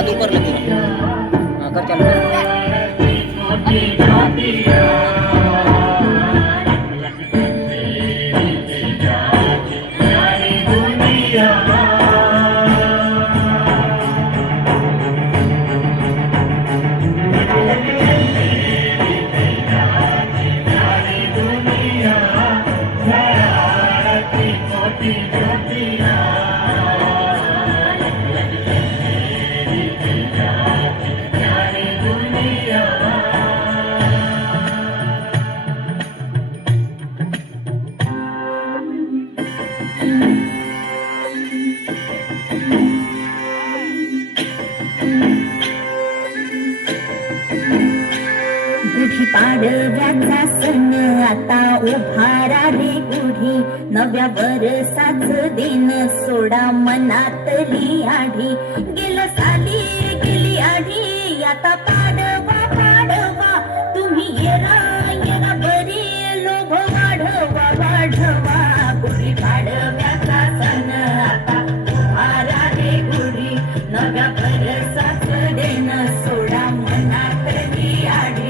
आगे ऊपर लगी हाँ कर चालू गुढी पाडव्याचा सण आता उभारा रे गुढी नव्या वर्षाच दिन सोडा मनातली आढी गेलं साली गेली आढी आता पाडवा पाडवा तुम्ही येरा येरा बरी लोभ वाढवा वाढवा गुढी पाडव्याचा सण आता उभारा रे गुढी नव्या वर्षाच दिन सोडा मनातली आढी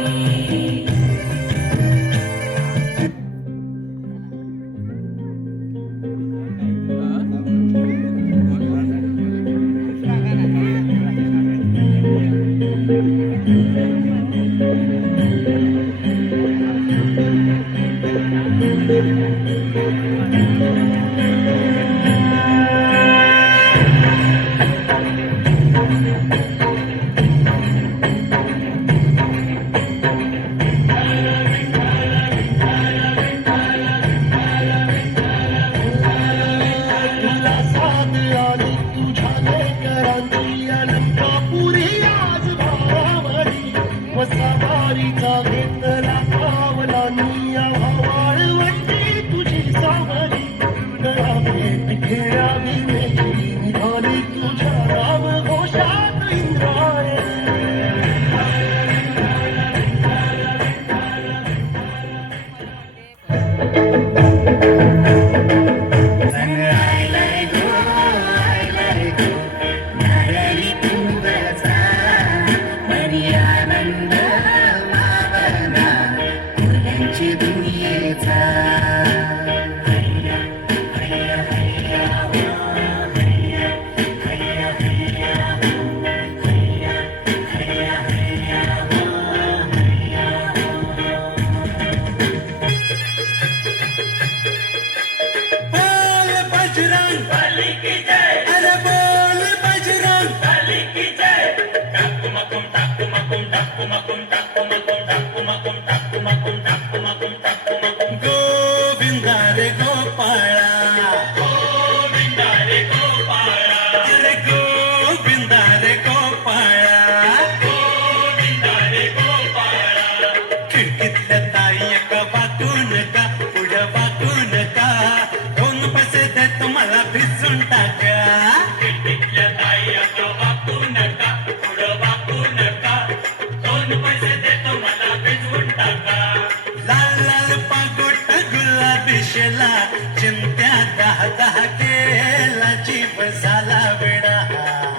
चिंत्या दहा दहा केला जीव झाला वेडा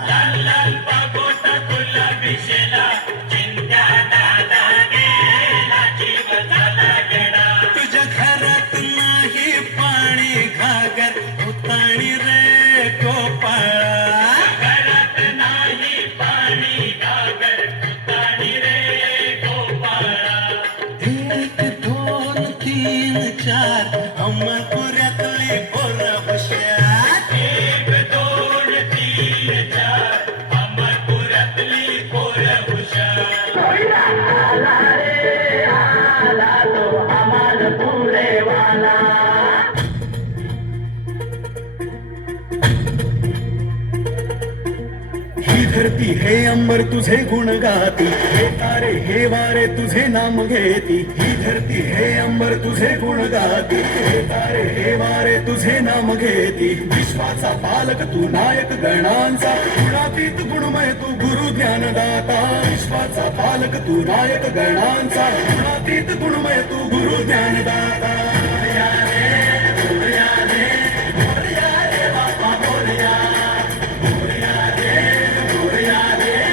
लाल लाल पागोटा गुलाबी शेला चिंत्या दहा दहा केला जीव झाला वेडा तुझ्या घरात नाही पाणी घागर उताणी रे गोपाळा घरात नाही पाणी घागर उताणी रे गोपाळा एक दोन तीन चार अमरपुऱ्यातली पोरं हुशार एक दोन तीन चार अमरपुऱ्यातली पोरं हुशार आला रे आला तो अमरपुरे वाला ही धरती हे अंबर तुझे गुण गाती हे तारे हे वारे तुझे नाम घेती ही धरती हे अंबर तुझे गुण गाती हे तारे हे वारे तुझे नाम घेती विश्वाचा पालक तू नायक गणांचा गुणातीत गुणमय तू गुरु ज्ञानदाता विश्वाचा पालक तू नायक गणांचा गुणातीत गुणमय तू गुरु ज्ञानदाता मोरया रे बापा मोरया मोरया रे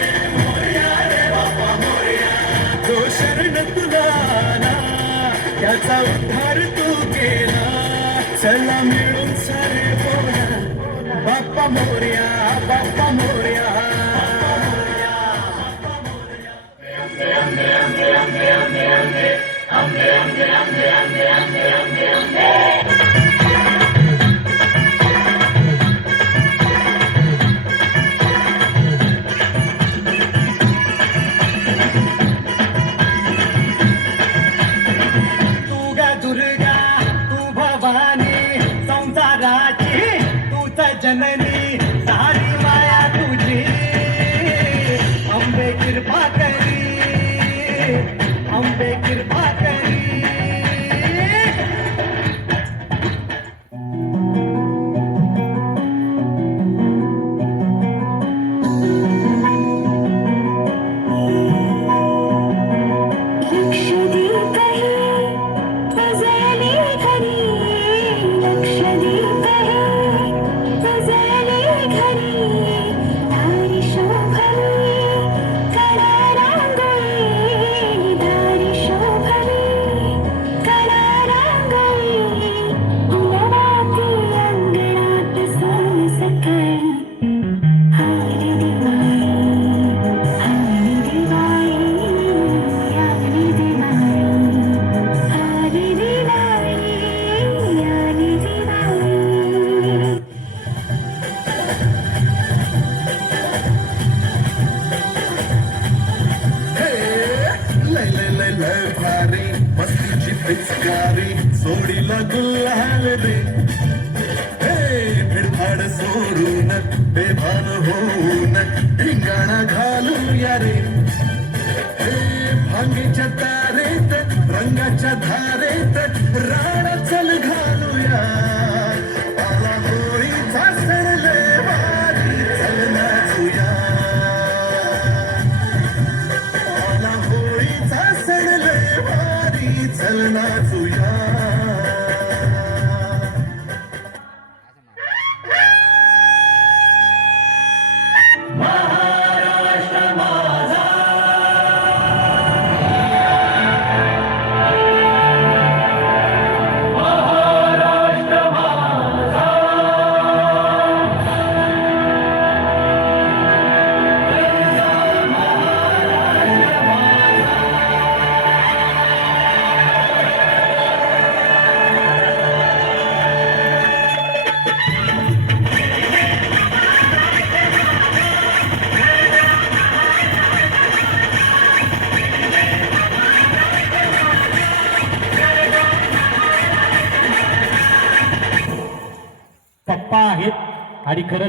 मोरया बाप्पा मोरया तू गा दुर्गा तू भवानी संसाराची तूच जननी सारी माया तुझी अंबे कृपा करी अंबे कृपा करी भारी मस्तीची पिचकारी सोडीला गुलाल रे हे फिडफाड सोडून बेभान होऊन धिंगाणा घालूया रे हे भांगीच्या तारेत रंगाच्या धारेत राणा चल घालूया आला होळीचा सण लय भारी चल नाचूया आला होळीचा सण लय भारी चल नाचूया पप्पा आहेत आणि खरं